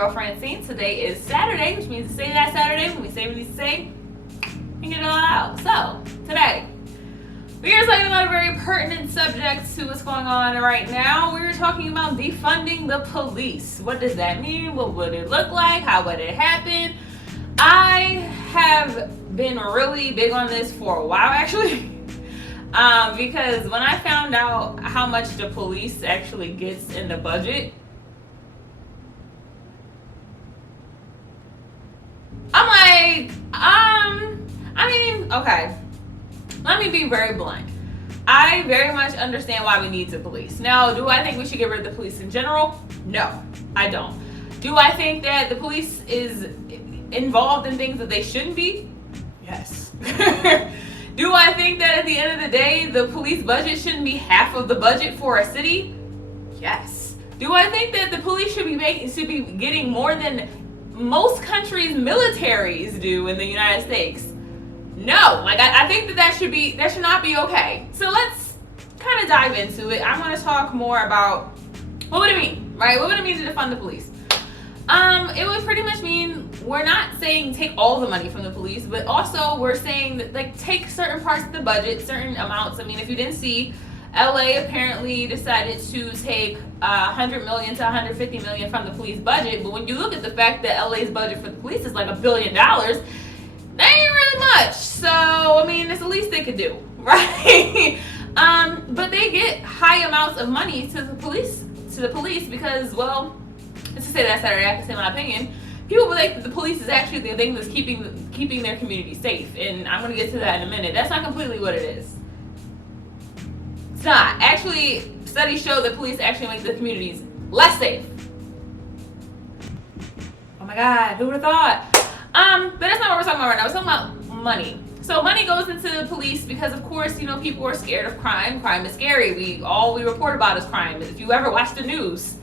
girl Francine. Today is Saturday, which means to say that Saturday when we say what we need to say and get it all out. So, today, we are talking about a very pertinent subject to what's going on right now. We are talking about defunding the police. What does that mean? What would it look like? How would it happen? I have been really big on this for a while, actually. Because when I found out how much the police actually gets in the budget, I'm like, okay, let me be very blunt. I very much understand why we need the police. Now, do I think we should get rid of the police in general? No, I don't. Do I think that the police is involved in things that they shouldn't be? Yes. Do I think that at the end of the day, the police budget shouldn't be half of the budget for a city? Yes. Do I think that the police should be getting more than most countries' militaries do in the United States? No. Like, I think that should not be okay. So let's kind of dive into it. I want to talk more about what would it mean, right? What would it mean to defund the police? It would pretty much mean we're not saying take all the money from the police, but also we're saying that, like, take certain parts of the budget, certain amounts. I mean, if you didn't see, LA apparently decided to take 100 million to 150 million from the police budget, but when you look at the fact that LA's budget for the police is like $1 billion, that ain't really much. So, I mean, it's the least they could do, right? But they get high amounts of money to the police because, well, let's just say that Saturday, I can say my opinion. People believe that the police is actually the thing that's keeping their community safe, and I'm going to get to that in a minute. That's not completely what it is. It's not. Actually, studies show that police actually make the communities less safe. Oh my God, who would have thought? But that's not what we're talking about right now. We're talking about money. So money goes into the police because, of course, people are scared of crime. Crime is scary. All we report about is crime. If you ever watch the news,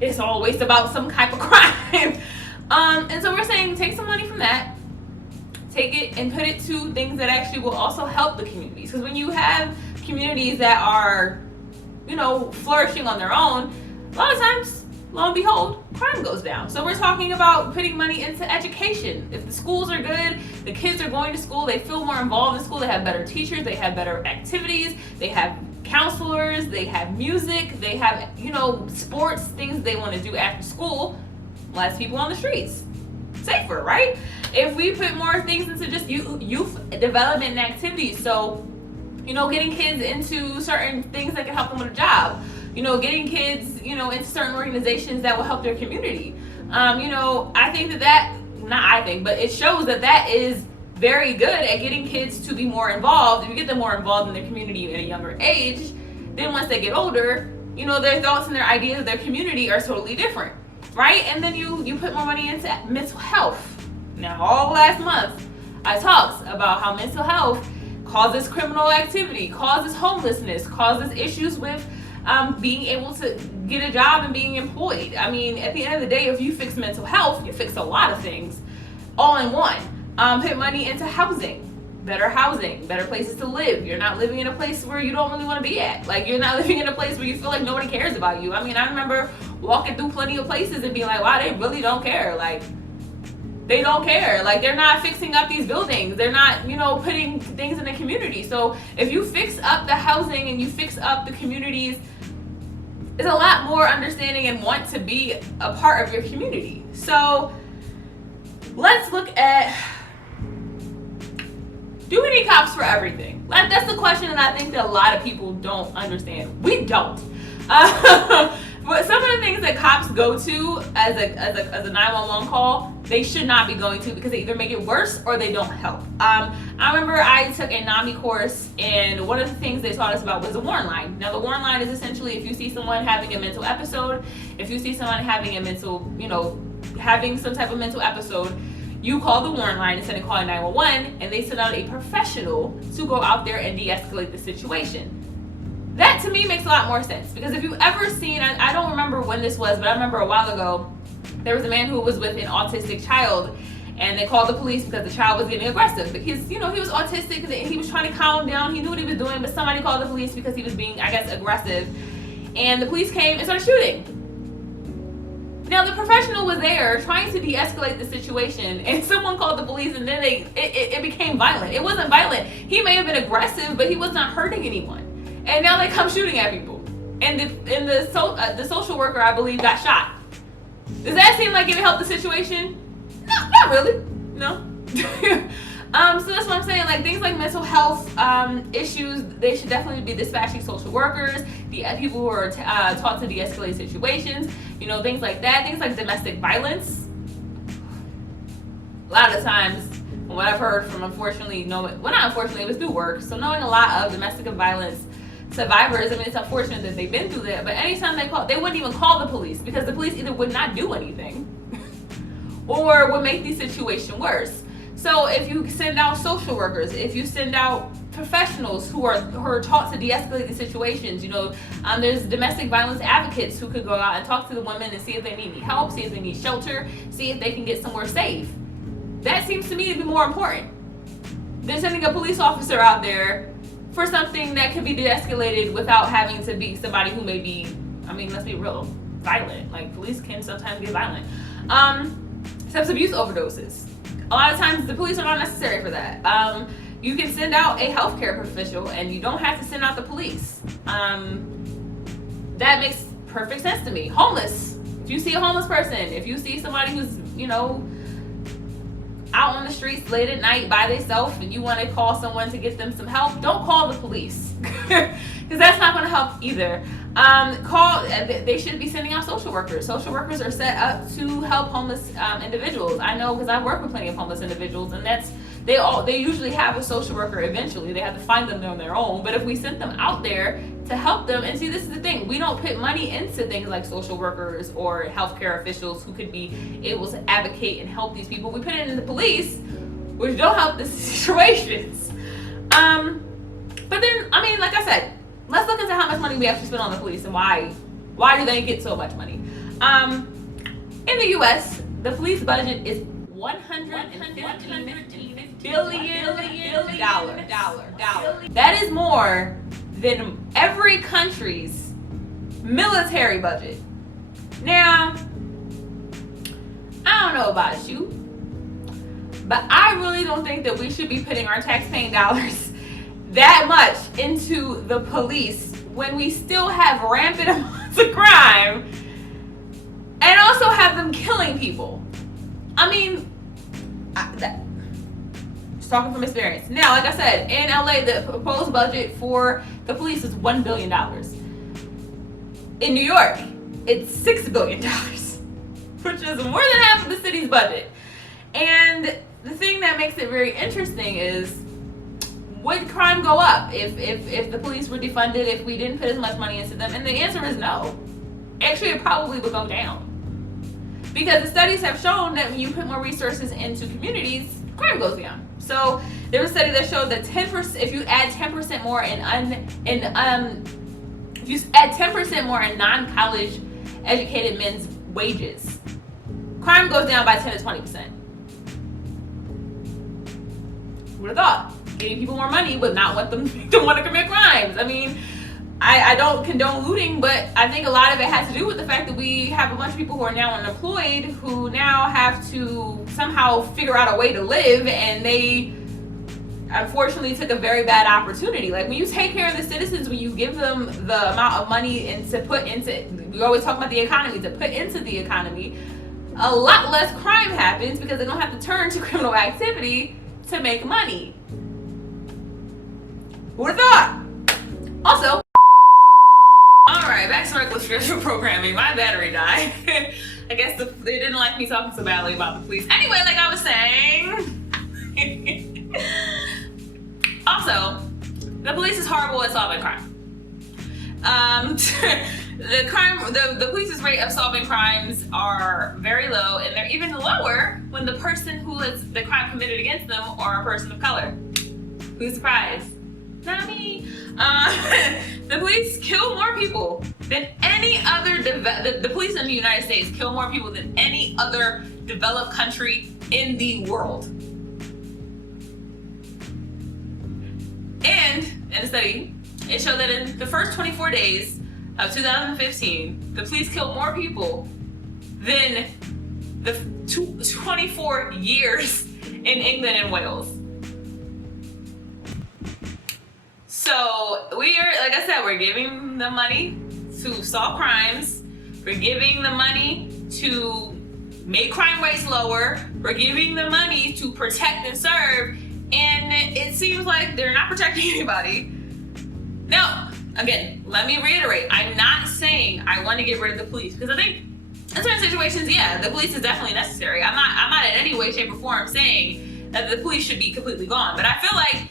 it's always about some type of crime. And so we're saying take some money from that, take it and put it to things that actually will also help the communities. Because when you have communities that are, flourishing on their own, a lot of times, lo and behold, crime goes down. So we're talking about putting money into education. If the schools are good, the kids are going to school, they feel more involved in school, they have better teachers, they have better activities, they have counselors, they have music, they have, sports, things they want to do after school. Less people on the streets. Safer, right? If we put more things into just youth development and activities, so, getting kids into certain things that can help them with a job, getting kids, into certain organizations that will help their community. I think but it shows that is very good at getting kids to be more involved. If you get them more involved in their community at a younger age, then once they get older, their thoughts and their ideas of their community are totally different, right? And then you put more money into mental health. Now, all last month, I talked about how mental health causes criminal activity, causes homelessness, causes issues with being able to get a job and being employed. I mean, at the end of the day, if you fix mental health, you fix a lot of things all in one. Put money into housing, better places to live. You're not living in a place where you don't really want to be at. Like, you're not living in a place where you feel like nobody cares about you. I mean, I remember walking through plenty of places and being like, wow, they really don't care. Like, they don't care. Like, they're not fixing up these buildings. They're not, putting things in the community. So if you fix up the housing and you fix up the communities, it's a lot more understanding and want to be a part of your community. So let's look at, do we need cops for everything? Like, that's the question that I think that a lot of people don't understand. We don't. But some of the things that cops go to as a 911 call, they should not be going to because they either make it worse or they don't help. I remember I took a NAMI course, and one of the things they taught us about was the warn line. Now, the warn line is essentially if you see someone having a mental episode, if you see someone having having some type of mental episode, you call the warn line instead of calling 911, and they send out a professional to go out there and de-escalate the situation. That to me makes a lot more sense because if you've ever seen, I don't remember when this was, but I remember a while ago, there was a man who was with an autistic child, and they called the police because the child was getting aggressive because, he was autistic and he was trying to calm him down. He knew what he was doing, but somebody called the police because he was being, aggressive. And the police came and started shooting. Now the professional was there trying to de-escalate the situation, and someone called the police, and then it became violent. It wasn't violent. He may have been aggressive, but he was not hurting anyone. And now they come shooting at people. And the social worker, I believe, got shot. Does that seem like it helped the situation? No, not really. No. So that's what I'm saying. Like things like mental health issues, they should definitely be dispatching social workers, the people who are taught to de-escalate situations. You know, things like that. Things like domestic violence. A lot of times, from what I've heard from, unfortunately, not unfortunately, it was through work. So knowing a lot of domestic violence survivors, I mean, it's unfortunate that they've been through that. But anytime they wouldn't even call the police because the police either would not do anything or would make the situation worse. So if you send out social workers, if you send out professionals who are taught to de-escalate the situations, you know, there's domestic violence advocates who could go out and talk to the women and see if they need any help, see if they need shelter, see if they can get somewhere safe. That seems to me to be more important than sending a police officer out there for something that can be de-escalated without having to be somebody who may be, I mean, let's be real, violent. Like police can sometimes get violent. Substance abuse overdoses. A lot of times the police are not necessary for that. You can send out a healthcare official and you don't have to send out the police. That makes perfect sense to me. Homeless. If you see a homeless person, if you see somebody who's, you know, out on the streets late at night by themselves and you want to call someone to get them some help, don't call the police. Because that's not going to help either. They should be sending out social workers. Social workers are set up to help homeless individuals. I know because I work with plenty of homeless individuals, and they usually have a social worker eventually. They have to find them on their own. But if we sent them out there to help them, and see, this is the thing, we don't put money into things like social workers or healthcare officials who could be able to advocate and help these people. We put it in the police, which don't help the situations. But then, I mean, like I said, let's look into how much money we actually spend on the police and why do they get so much money. In the U.S., the police budget is $115 billion. That is more than every country's military budget. Now, I don't know about you, but I really don't think that we should be putting our tax-paying dollars that much into the police when we still have rampant amounts of crime and also have them killing people. I mean, just talking from experience. Now, like I said, in LA, the proposed budget for the police is $1 billion. In New York, it's $6 billion, which is more than half of the city's budget. And the thing that makes it very interesting is, would crime go up if the police were defunded, if we didn't put as much money into them? And the answer is no. Actually, it probably would go down. Because the studies have shown that when you put more resources into communities, crime goes down. So there was a study that showed that 10%, if you add 10% more if you add 10% more in non-college educated men's wages, crime goes down by 10 to 20%. Who would have thought? Giving people more money would not want them to want to commit crimes. I mean, I don't condone looting, but I think a lot of it has to do with the fact that we have a bunch of people who are now unemployed who now have to somehow figure out a way to live, and they unfortunately took a very bad opportunity. Like when you take care of the citizens, when you give them the amount of money and to put into, we always talk about the economy, to put into the economy, a lot less crime happens because they don't have to turn to criminal activity to make money. Who would have thought? Also, alright, back to regular spiritual programming. My battery died. I guess they didn't like me talking so badly about the police. Anyway, like I was saying, also, the police is horrible at solving crime. The police's rate of solving crimes are very low, and they're even lower when the person who is the crime committed against them are a person of color. Who's surprised? Not me. The police kill more people than any other the police in the United States kill more people than any other developed country in the world. And in a study, it showed that in the first 24 days of 2015, the police killed more people than the 24 years in England and Wales. So like I said, we're giving the money to solve crimes. We're giving the money to make crime rates lower. We're giving the money to protect and serve. And it seems like they're not protecting anybody. Now, again, let me reiterate. I'm not saying I want to get rid of the police, because I think in certain situations, yeah, the police is definitely necessary. I'm not in any way, shape, or form saying that the police should be completely gone. But I feel like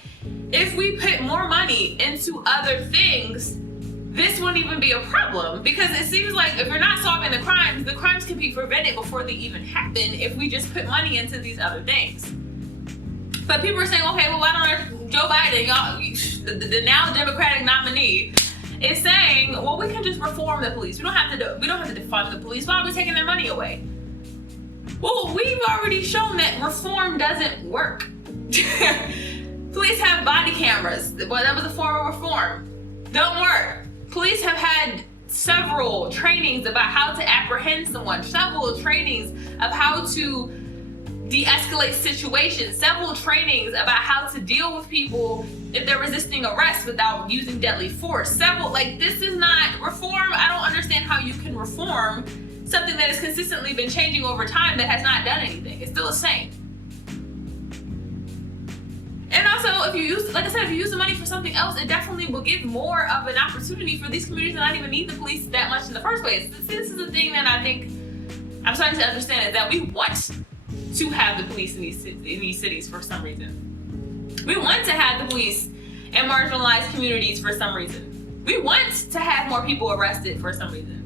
if we put more money into other things, this wouldn't even be a problem, because it seems like if we're not solving the crimes can be prevented before they even happen if we just put money into these other things. But people are saying, okay, well, why don't Joe Biden, y'all, the now Democratic nominee, is saying, well, we can just reform the police. We don't have to defund the police. Why are we taking their money away? Well, we've already shown that reform doesn't work. Police have body cameras. Well, that was a form of reform. Don't work. Police have had several trainings about how to apprehend someone, several trainings of how to de-escalate situations, several trainings about how to deal with people if they're resisting arrest without using deadly force. This is not reform. I don't understand how you can reform something that has consistently been changing over time that has not done anything. It's still the same. And also, if you use the money for something else, it definitely will give more of an opportunity for these communities to not even need the police that much in the first place. This is the thing that I think I'm starting to understand, is that we want to have the police in these cities for some reason. We want to have the police in marginalized communities for some reason. We want to have more people arrested for some reason.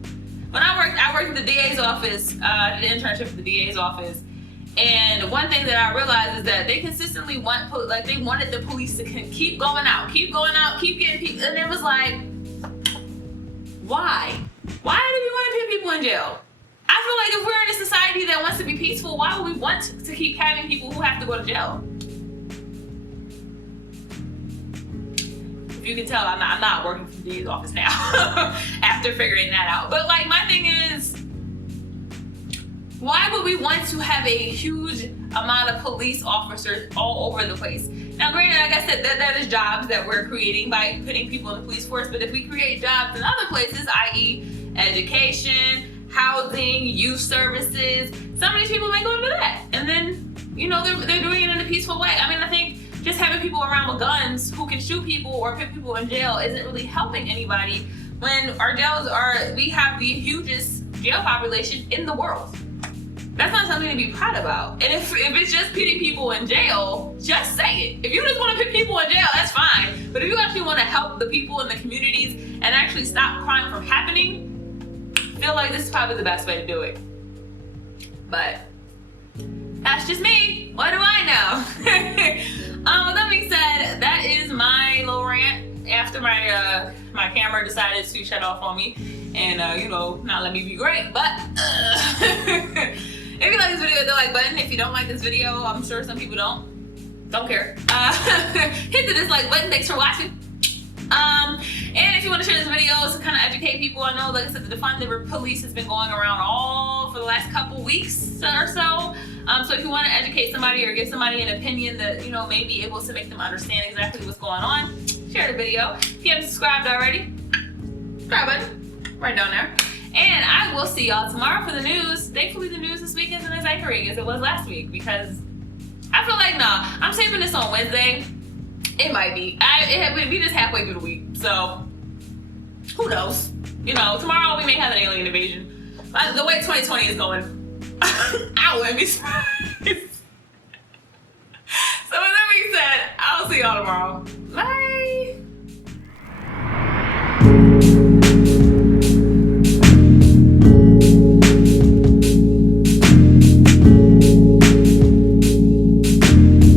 When I worked at the DA's office, I did an internship at the DA's office, and one thing that I realized is that they consistently they wanted the police to keep going out, keep getting people, and it was like, why? Why do we want to put people in jail? I feel like if we're in a society that wants to be peaceful, why would we want to keep having people who have to go to jail? If you can tell, I'm not working for the DA's office now after figuring that out. But my thing is, why would we want to have a huge amount of police officers all over the place? Now, granted, like I said, that is jobs that we're creating by putting people in the police force. But if we create jobs in other places, i.e. education, housing, youth services, some of these people may go into that. And then, they're doing it in a peaceful way. I mean, I think just having people around with guns who can shoot people or put people in jail isn't really helping anybody when our jails we have the hugest jail population in the world. That's not something to be proud about. And if it's just putting people in jail, just say it. If you just want to put people in jail, that's fine. But if you actually want to help the people in the communities and actually stop crime from happening, I feel like this is probably the best way to do it. But that's just me. What do I know? With that being said, that is my little rant after my camera decided to shut off on me and not let me be great. But if you like this video, hit the like button. If you don't like this video, I'm sure some people don't care. Hit the dislike button. Thanks for watching. And if you want to share this video to kind of educate people, I know, like I said, the defund the police has been going around all for the last couple weeks or so. So if you want to educate somebody or give somebody an opinion that may be able to make them understand exactly what's going on, share the video. If you haven't subscribed already, subscribe button right down there. And I will see y'all tomorrow for the news. Thankfully, the news this week isn't as anchoring as it was last week, because I feel like, I'm taping this on Wednesday. It might be. We just halfway through the week, so who knows? Tomorrow we may have an alien invasion. The way 2020 is going, I wouldn't be surprised. So with that being said, I'll see y'all tomorrow.